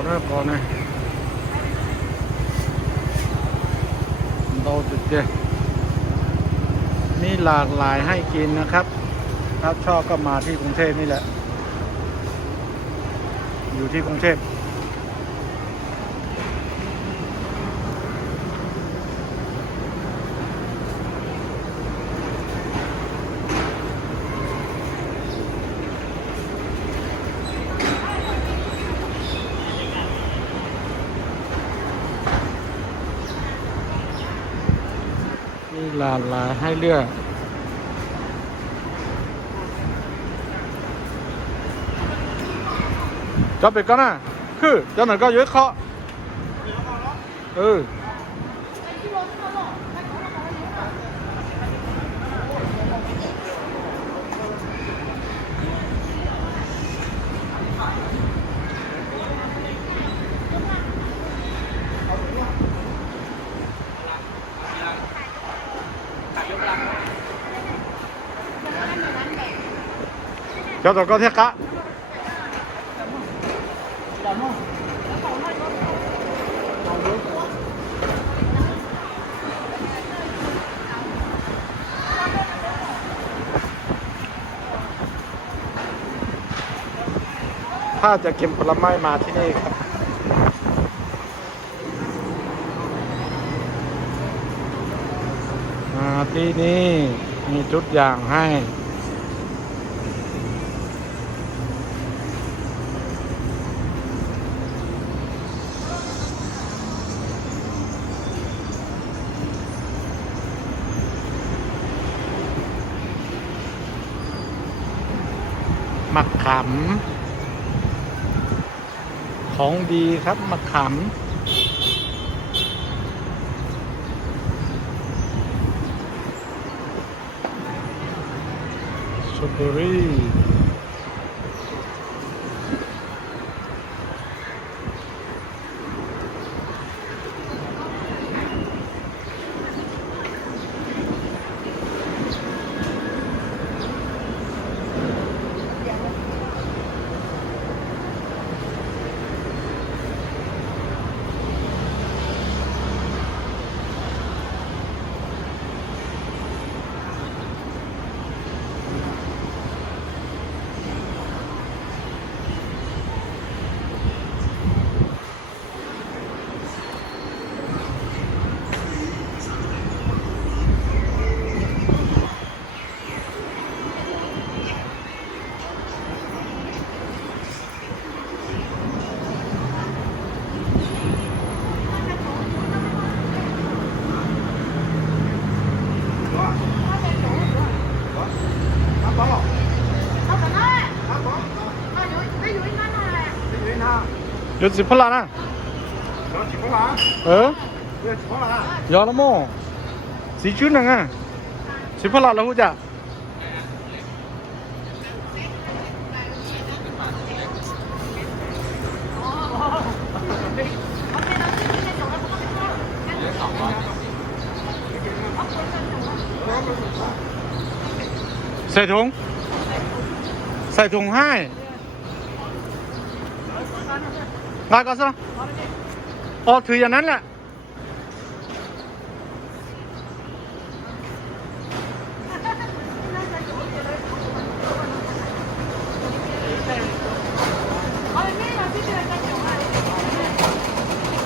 ก่อนนะเราจะเจอมีหลากหลายให้กินนะครับถ้าชอบก็มาที่กรุงเทพนี่แหละอยู่ที่กรุงเทพมีหลากหลายให้เลือกจะไปกันนะคือจะไหนก็เยอะเคาะจะต่อก็เท่ากะถ้าจะกินผลไม้มาที่นี่ครับมาที่นี่มีทุกอย่างให้มะขามของดีครับมะขามสตรอเบอรี่有几破烂呢？有几波啦？有几波啦？要了么？谁去能啊？几破烂了回家？ใส่ถุงใส่ถุงให้มาก่อนสิอ๋อถืออย่างนั้นแหละ